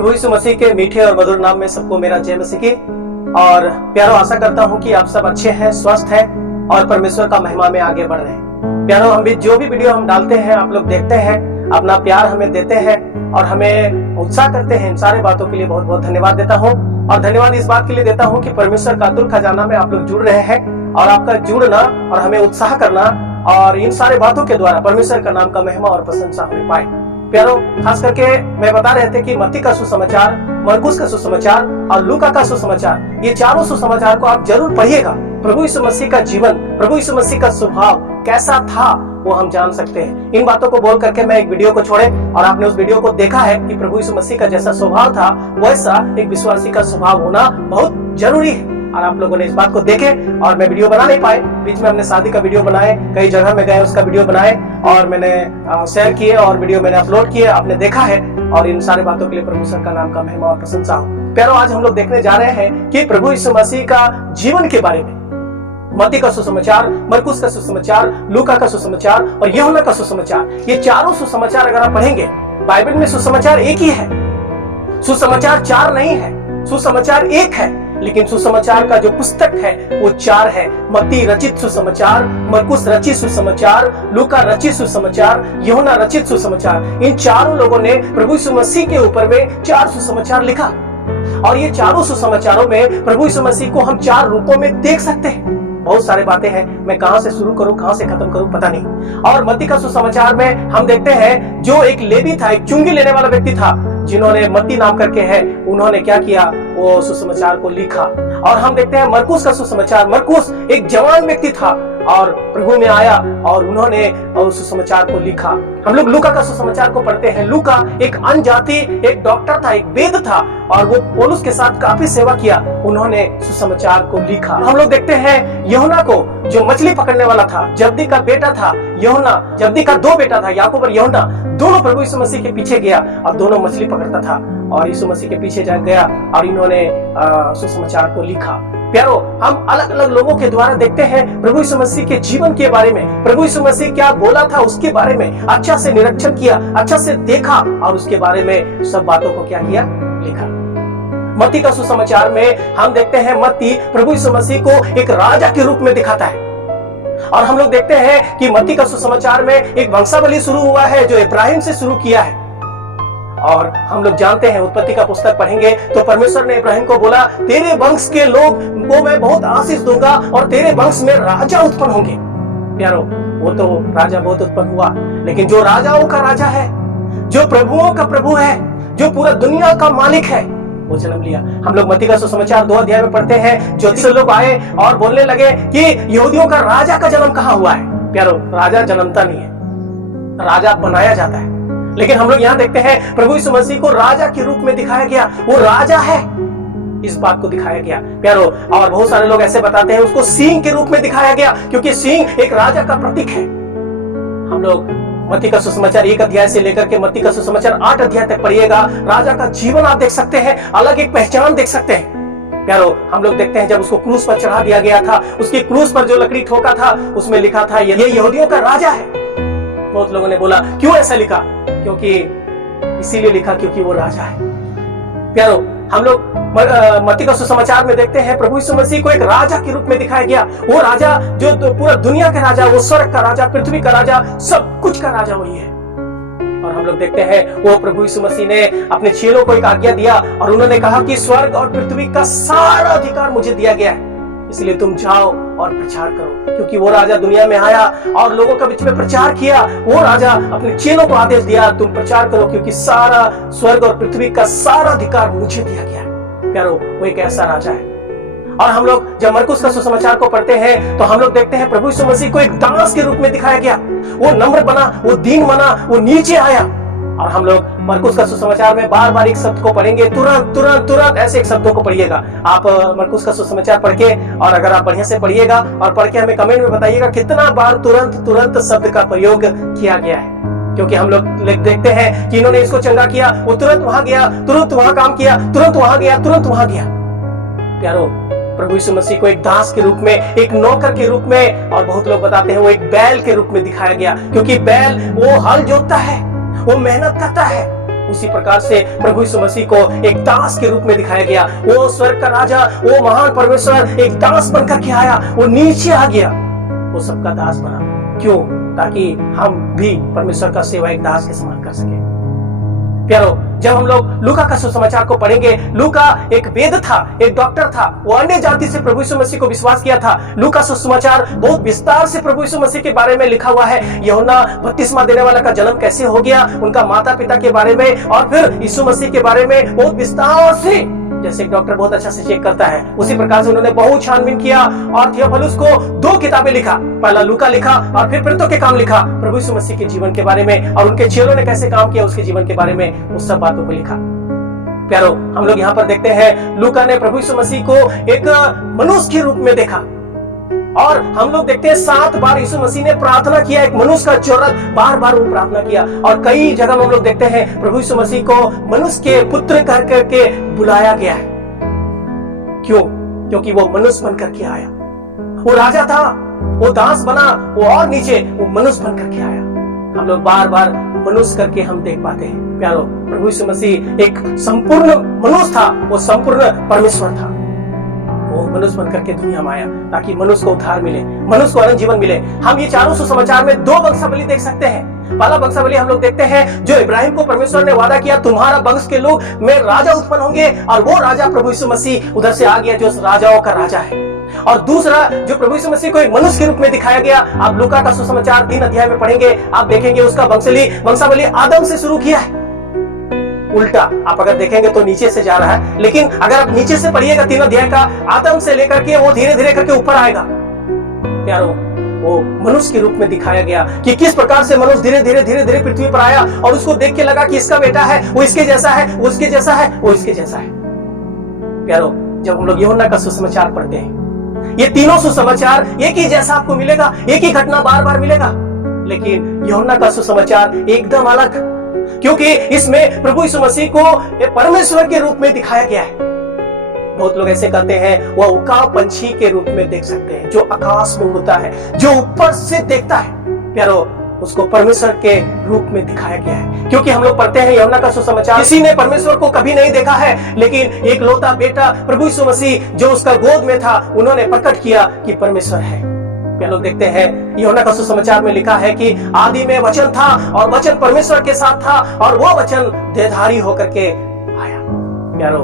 प्रभु यीशु मसीह के मीठे और मधुर नाम में सबको मेरा जय मसीह की। और प्यारो, आशा करता हूँ कि आप सब अच्छे हैं, स्वस्थ हैं और परमेश्वर का महिमा में आगे बढ़ रहे हैं। प्यारो, हम भी जो भी वीडियो हम डालते हैं, आप लोग देखते हैं, अपना प्यार हमें देते हैं और हमें उत्साह करते हैं। इन सारे बातों के लिए बहुत बहुत धन्यवाद देता हूँ। और धन्यवाद इस बात के लिए देता हूँ कि परमेश्वर का अतुल खजाना में आप लोग जुड़ रहे हैं और आपका जुड़ना और हमें उत्साह करना और इन सारे बातों के द्वारा परमेश्वर का नाम का महिमा और प्रशंसा हमें पाए। प्यारो, खास करके मैं बता रहे थे कि मत्ती का सुसमाचार, मरकुस का सुसमाचार और लूका का सुसमाचार, ये चारों सुसमाचार को आप जरूर पढ़िएगा। प्रभु यीशु मसीह का जीवन, प्रभु यीशु मसीह का स्वभाव कैसा था वो हम जान सकते हैं। इन बातों को बोल करके मैं एक वीडियो को छोड़े और आपने उस वीडियो को देखा है कि प्रभु यीशु मसीह का जैसा स्वभाव था वैसा एक विश्वासी का स्वभाव होना बहुत जरूरी है। और आप लोगों ने इस बात को देखे और मैं वीडियो बना नहीं पाए, बीच में हमने शादी का वीडियो बनाए, कई जगह में गए उसका वीडियो बनाए और मैंने शेयर किए और वीडियो मैंने अपलोड किए, आपने देखा है। और इन सारे बातों के लिए परमेश्वर का नाम का महिमा और प्रशंसा हो। प्यारो, आज हम लोग देखने जा रहे हैं कि प्रभु यीशु मसीह का जीवन के बारे में। मत्ती का सुसमाचार, मरकुस का सुसमाचार, लूका का सुसमाचार और यूहन्ना का सुसमाचार, ये चारों सुसमाचार अगर आप पढ़ेंगे, बाइबल में सुसमाचार एक ही है, सुसमाचार चार नहीं है, सुसमाचार एक है। लेकिन सुसमाचार का जो पुस्तक है वो चार है। मत्ती रचित सुसमाचार, मरकुस रचित सुसमाचार, लूका रचित सुसमाचार, यूहन्ना रचित सुसमाचार। इन चारों लोगों ने प्रभु यीशु मसीह के ऊपर में चार सुसमाचार लिखा और ये चारों सुसमाचारों में प्रभु यीशु मसीह को हम चार रूपों में देख सकते हैं। बहुत सारे बातें हैं, मैं कहां से शुरू करूं, कहां से खत्म करूं, पता नहीं। और मत्ती का सुसमाचार में हम देखते हैं जो एक लेवी था, एक चुंगी लेने वाला व्यक्ति था, जिन्होंने मत्ती नाम करके है, उन्होंने क्या किया, वो सुसमाचार को लिखा। और हम देखते हैं मरकुस का सुसमाचार, मरकुस एक जवान व्यक्ति था और प्रभु में आया और उन्होंने उस सुसमाचार को लिखा। हम लोग लूका का सुसमाचार को पढ़ते हैं। लूका एक अन्य जाति, एक डॉक्टर था, एक वेद था और वो पौलुस के साथ काफी सेवा किया, उन्होंने सुसमाचार को लिखा। हम लोग देखते हैं यूहन्ना को, जो मछली पकड़ने वाला था, जब्दी का बेटा था यूहन्ना, जब्दी का दो बेटा था, याकूब और यूहन्ना, दोनों प्रभु यीशु मसीह के पीछे गया और दोनों मछली पकड़ता था और यीशु मसीह के पीछे गया और इन्होंने सुसमाचार को लिखा। प्यारो, हम अलग अलग लोगों के द्वारा देखते हैं प्रभु यीशु मसीह के जीवन के बारे में, प्रभु यीशु मसीह क्या बोला था उसके बारे में अच्छा से निरीक्षण किया, अच्छा से देखा और उसके बारे में सब बातों को क्या किया, लिखा। मत्ती का सुसमाचार में हम देखते हैं मत्ती प्रभु यीशु मसीह को एक राजा के रूप में दिखाता है। और हम लोग देखते हैं कि मत्ती का सुसमाचार में एक वंशावली शुरू हुआ है जो इब्राहिम से शुरू किया है। और हम लोग जानते हैं, उत्पत्ति का पुस्तक पढ़ेंगे तो परमेश्वर ने इब्राहिम को बोला, तेरे वंश के लोग को मैं बहुत आशीष दूंगा और तेरे वंश में राजा उत्पन्न होंगे। प्यारो, वो तो राजा बहुत उत्पन्न हुआ, लेकिन जो राजाओं का राजा है, जो प्रभुओं का प्रभु है, जो पूरा दुनिया का मालिक है, वो जन्म लिया। हम लोग मत्ती का सुसमाचार 2 अध्याय में पढ़ते हैं, ज्योतिष लोग आए और बोलने लगे कि यहूदियों का राजा का जन्म कहाँ हुआ है। प्यारो, राजा जन्मता नहीं है, राजा बनाया जाता है। लेकिन हम लोग यहाँ देखते हैं प्रभु यीशु मसीह को राजा के रूप में दिखाया गया, वो राजा है, इस बात को दिखाया गया। प्यारो, और बहुत सारे लोग ऐसे बताते हैं उसको सिंह के रूप में दिखाया गया, क्योंकि सिंह एक राजा का प्रतीक है। हम लोग मत्ती का सुसमाचार 1 अध्याय से लेकर के मत्ती का सुसमाचार 8 अध्याय तक पढ़िएगा, राजा का जीवन आप देख सकते हैं, अलग एक पहचान देख सकते हैं। प्यारो, हम लोग देखते हैं जब उसको क्रूस पर चढ़ा दिया गया था, उसकी क्रूस पर जो लकड़ी ठोका था उसमें लिखा था ये यहूदियों का राजा है। बहुत लोगों ने बोला क्यों ऐसा लिखा, क्योंकि इसीलिए लिखा क्योंकि वो राजा है। प्यारो, हम लोग मत्ती का सुसमाचार में देखते हैं प्रभु यीशु मसीह को एक राजा के रूप में दिखाया गया। वो राजा जो पूरा दुनिया का राजा, वो स्वर्ग का राजा, पृथ्वी का राजा, सब कुछ का राजा वही है। और हम लोग देखते हैं वो प्रभु यीशु मसीह ने अपने चेलों को एक आज्ञा दिया और उन्होंने कहा कि स्वर्ग और पृथ्वी का सारा अधिकार मुझे दिया गया है, इसलिए तुम जाओ और प्रचार करो। क्योंकि वो राजा दुनिया में आया और लोगों के बीच में प्रचार किया, वो राजा अपने चेलों को आदेश दिया तुम प्रचार करो, क्योंकि सारा स्वर्ग और पृथ्वी का सारा अधिकार मुझे दिया गया है। प्यारो, वो एक ऐसा राजा है। और हम लोग जब मरकुस का सुसमाचार को पढ़ते हैं तो हम लोग देखते हैं प्रभु यीशु मसीह को एक दास के रूप में दिखाया गया। वो नम्र बना, वो दीन बना, वो नीचे आया। और हम लोग मरकुस का सुसमाचार में बार बार एक शब्द को पढ़ेंगे, तुरंत तुरंत तुरंत ऐसे एक शब्दों को पढ़िएगा। आप मरकुस का सुसमाचार पढ़ के, और अगर आप बढ़िया से पढ़िएगा और पढ़ के हमें कमेंट में बताइएगा कितना बार तुरंत तुरंत शब्द का प्रयोग किया गया है। क्योंकि हम लोग देखते हैं कि इन्होंने इसको चंगा किया, वो तुरंत वहां गया, तुरंत वहां काम किया, तुरंत वहां गया, तुरंत वहां गया। प्यारो, प्रभु यीशु मसीह को एक दास के रूप में, एक नौकर के रूप में, और बहुत लोग बताते हैं वो एक बैल के रूप में दिखाया गया। क्योंकि बैल वो हल जोतता है, वो मेहनत करता है, उसी प्रकार से प्रभु यीशु मसीह को एक दास के रूप में दिखाया गया। वो स्वर्ग का राजा, वो महान परमेश्वर एक दास बनकर के आया, वो नीचे आ गया, वो सबका दास बना। क्यों? ताकि हम भी परमेश्वर का सेवा एक दास के समान कर सके। प्यारो, जब हम लोग लूका का सुसमाचार को पढ़ेंगे, लूका एक वेद था, एक डॉक्टर था, वो अन्य जाति से प्रभु यीशु मसीह को विश्वास किया था। लूका सुसमाचार बहुत विस्तार से प्रभु यीशु मसीह के बारे में लिखा हुआ है। यूहन्ना बपतिस्मा देने वाला का जन्म कैसे हो गया, उनका माता पिता के बारे में, और फिर यीशु मसीह के बारे में बहुत विस्तार से, जैसे एक डॉक्टर बहुत अच्छा से चेक करता है, उसी प्रकार से उन्होंने बहुत छानबीन किया और थियोफिलुस को 2 किताबें लिखा। पहला लूका लिखा और फिर प्रेरितों के काम लिखा, प्रभु यीशु मसीह के जीवन के बारे में और उनके चेलों ने कैसे काम किया उसके जीवन के बारे में, उस सब बातों को लिखा। प्यारो, हम लोग यहाँ पर देखते हैं लूका ने प्रभु यीशु मसीह को एक मनुष्य के रूप में देखा, और हम लोग देखते हैं 7 बार यीशु मसीह ने प्रार्थना किया, एक मनुष्य का जरूरत बार बार वो प्रार्थना किया। और कई जगह हम लोग देखते हैं प्रभु यीशु मसीह को मनुष्य के पुत्र कर करके बुलाया गया है। क्यों? क्योंकि वो मनुष्य बन करके आया। वो राजा था, वो दास बना, वो और नीचे वो मनुष्य बन करके आया। हम लोग बार बार मनुष्य करके हम देख पाते हैं। प्यारो, प्रभु यीशु मसीह एक संपूर्ण मनुष्य था, वो संपूर्ण परमेश्वर था। वो मनुष्य बनकर के दुनिया में आया ताकि मनुष्य को उद्धार मिले, मनुष्य को अनंत जीवन मिले। हम ये चारों सुसमाचार में 2 वंशावली देख सकते हैं। पहला वंशावली हम लोग देखते हैं जो इब्राहिम को परमेश्वर ने वादा किया, तुम्हारा वंश के लोग में राजा उत्पन्न होंगे, और वो राजा प्रभु यीशु मसीह उधर से आ गया जो राजाओं का राजा है। और दूसरा जो प्रभु यीशु मसीह को एक मनुष्य के रूप में दिखाया गया, आप लूका का सुसमाचार 3 अध्याय में पढ़ेंगे, आप देखेंगे उसका वंशावली आदम से शुरू किया है। उल्टा आप अगर देखेंगे तो नीचे से जा रहा है, लेकिन अगर आप नीचे से पढ़िएगा 3 अध्याय का, आदम से लेकर के वो धीरे धीरे करके ऊपर आएगा। प्यारो, वो मनुष्य के रूप में दिखाया गया कि किस प्रकार से मनुष्य धीरे धीरे पृथ्वी पर आया, और उसको देख के लगा कि इसका बेटा है, वो इसके जैसा है, वो इसके जैसा है, वो इसके जैसा है। प्यारो, जब हम लोग यूहन्ना का सुसमाचार पढ़ते हैं, ये तीनों सुसमाचार एक ही जैसा आपको मिलेगा, एक ही घटना बार बार मिलेगा, लेकिन यूहन्ना का सुसमाचार एकदम अलग, क्योंकि इसमें प्रभु यीशु मसीह को परमेश्वर के रूप में दिखाया गया है। बहुत लोग ऐसे कहते हैं वह उकाब पंछी के रूप में देख सकते हैं, जो आकाश में उड़ता है, जो ऊपर से देखता है। प्यारो, उसको परमेश्वर के रूप में दिखाया गया है, क्योंकि हम लोग पढ़ते हैं यूहन्ना का सुसमाचार, किसी ने परमेश्वर को कभी नहीं देखा है, लेकिन एक लौता बेटा प्रभु यीशु मसीह जो उसका गोद में था, उन्होंने प्रकट किया कि परमेश्वर है। लोग देखते हैं यूहन्ना का सुसमाचार में लिखा है कि आदि में वचन था और वचन परमेश्वर के साथ था और वो वचन देहधारी होकर के आया। प्यारो,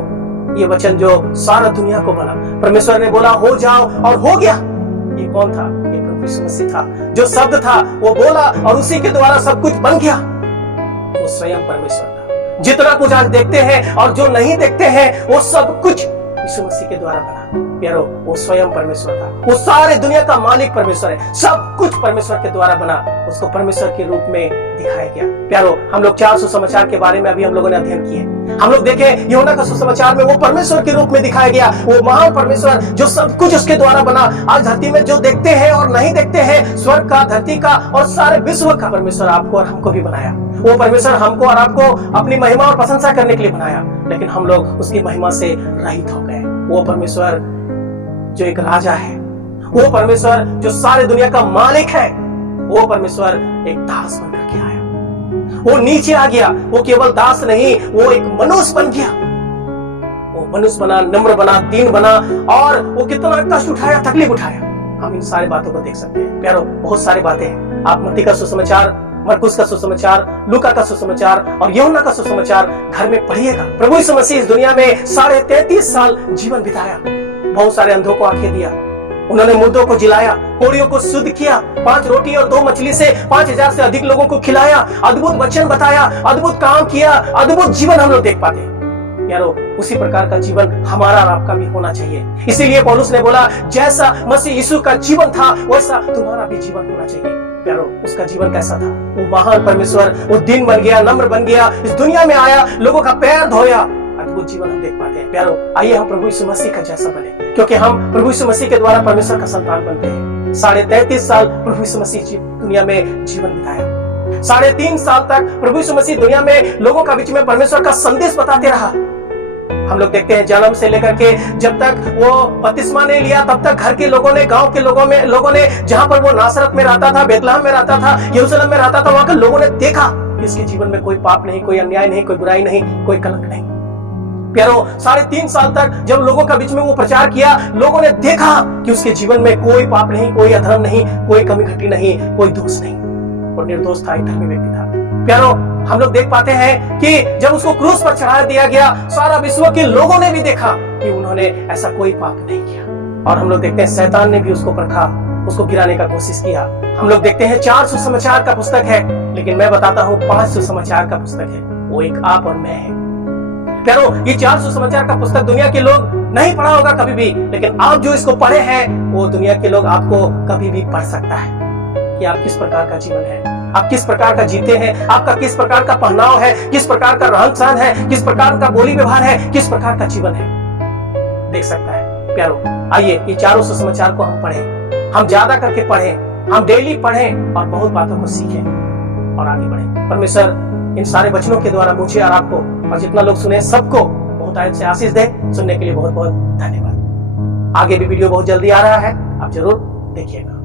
ये वचन जो सारा दुनिया को बना, परमेश्वर ने बोला हो जाओ और हो गया। ये कौन था? ये प्रभु यीशु मसीह था। जो शब्द था वो बोला और उसी के द्वारा सब कुछ बन गया। वो स्वयं परमेश्वर था। जितना कुछ आज देखते हैं और जो नहीं देखते हैं, वो सब कुछ यीशु मसीह के द्वारा बना। प्यारो, वो स्वयं परमेश्वर था, वो सारे दुनिया का मालिक परमेश्वर है, सब कुछ परमेश्वर के द्वारा बना, उसको परमेश्वर के रूप में दिखाया गया। प्यारो, हम लोग 4 सुसमाचार के बारे में अभी हम लोगों ने अध्ययन किए। हम लोग देखे यूहन्ना का सुसमाचार में वो परमेश्वर के रूप में दिखाया गया, वो महान परमेश्वर जो सब कुछ उसके द्वारा बना। आज धरती में जो देखते हैं और नहीं देखते हैं, स्वर्ग का, धरती का और सारे विश्व का परमेश्वर आपको और हमको भी बनाया। वो परमेश्वर हमको और आपको अपनी महिमा और प्रशंसा करने के लिए बनाया, लेकिन हम लोग उसकी महिमा से रहित हो गए। वो परमेश्वर जो एक राजा है, वो परमेश्वर जो सारे दुनिया का मालिक है, वो परमेश्वर एक दास बनकर के आया। वो नीचे आ गया, वो केवल दास नहीं, वो एक मनुष्य बन गया। वो मनुष्य बना, नम्र बना, दीन बना, और वो कितना कष्ट उठाया, तकलीफ उठाया। हम इन सारी बातों को देख सकते हैं। प्यारो, बहुत सारी बातें हैं। आप मत्ती का सुसमाचार, मरकुस का सुसमाचार, लूका का सुसमाचार और यूहन्ना का सुसमाचार घर में पढ़िएगा। प्रभु यीशु मसीह इस दुनिया में 33.5 साल जीवन बिताया। बहुत सारे अंधों को आंखें दिया, उन्होंने मुर्दों को जिलाया, कोढ़ियों को शुद्ध किया, 5 रोटी और 2 मछली से 5000 से अधिक लोगों को खिलाया, अद्भुत वचन बताया, अद्भुत काम किया, अद्भुत जीवन हम लोग देख पाते हैं। यारो, उसी प्रकार का जीवन हमारा और आपका भी होना चाहिए। इसीलिए पौलुस ने बोला, जैसा मसीह यीशु का जीवन था वैसा तुम्हारा भी जीवन होना चाहिए। प्यारो, उसका जीवन कैसा था? वो महान परमेश्वर, वो दिन बन गया, नम्र बन गया, इस दुनिया में आया, लोगों का पैर धोया, अद्भुत जीवन हम देख पाते हैं। प्यारो, आइए हम प्रभु यीशु मसीह का जैसा बने, क्योंकि हम प्रभु यीशु मसीह के द्वारा परमेश्वर का संतान बनते हैं। 33.5 साल प्रभु यीशु मसीह दुनिया में जीवन बिताया। 3.5 साल तक प्रभु यीशु मसीह दुनिया में लोगों का बीच में परमेश्वर का संदेश बताते रहा। हम लोग देखते हैं जन्म से लेकर के जब तक वो बपतिस्मा नहीं लिया, तब तक घर के लोगों ने, गांव के लोगों ने जहां पर वो नासरत में रहता था, बेतलहम में रहता था, यरूशलेम में रहता था, वहां के लोगों ने देखा कि इसके जीवन में कोई पाप नहीं, कोई अन्याय नहीं, कोई बुराई नहीं, कोई कलंक नहीं। प्यारो 3.5 साल तक जब लोगों का बीच में वो प्रचार किया, लोगों ने देखा कि उसके जीवन में कोई पाप नहीं, कोई अधर्म नहीं, कोई कमी घटी नहीं, कोई दोष नहीं, वो निर्दोष था, एक धर्मी व्यक्ति था। प्यारो हम लोग देख पाते हैं कि जब उसको क्रूस पर चढ़ा दिया गया, सारा विश्व के लोगों ने भी देखा कि उन्होंने ऐसा कोई पाप नहीं किया। और हम लोग देखते हैं शैतान ने भी उसको परखा, उसको गिराने का कोशिश किया। हम लोग देखते हैं 4 सुसमाचार का पुस्तक है, लेकिन मैं बताता हूँ 5 सुसमाचार का पुस्तक है, वो एक आप और मैं है। प्यारो ये 4 सुसमाचार का पुस्तक दुनिया के लोग नहीं पढ़ा होगा कभी भी, लेकिन आप जो इसको पढ़े हैं वो दुनिया के लोग आपको कभी भी पढ़ सकता है कि आप किस प्रकार का जीवन है, आप किस प्रकार का जीते हैं, आपका किस प्रकार का पहनाव है, किस प्रकार का रहन सहन है, किस प्रकार का बोली व्यवहार है, किस प्रकार का जीवन है, देख सकता है। प्यारो आइए ये 4 सुसमाचार को हम पढ़ें, हम ज्यादा करके पढ़ें, हम डेली पढ़ें और बहुत बातों को सीखें और आगे बढ़ें। परमेश्वर इन सारे वचनों के द्वारा मुझे और आपको और जितना लोग सुने सबको बहुत से आशीष दे। सुनने के लिए बहुत बहुत धन्यवाद। आगे भी वीडियो बहुत जल्दी आ रहा है, आप जरूर देखिएगा।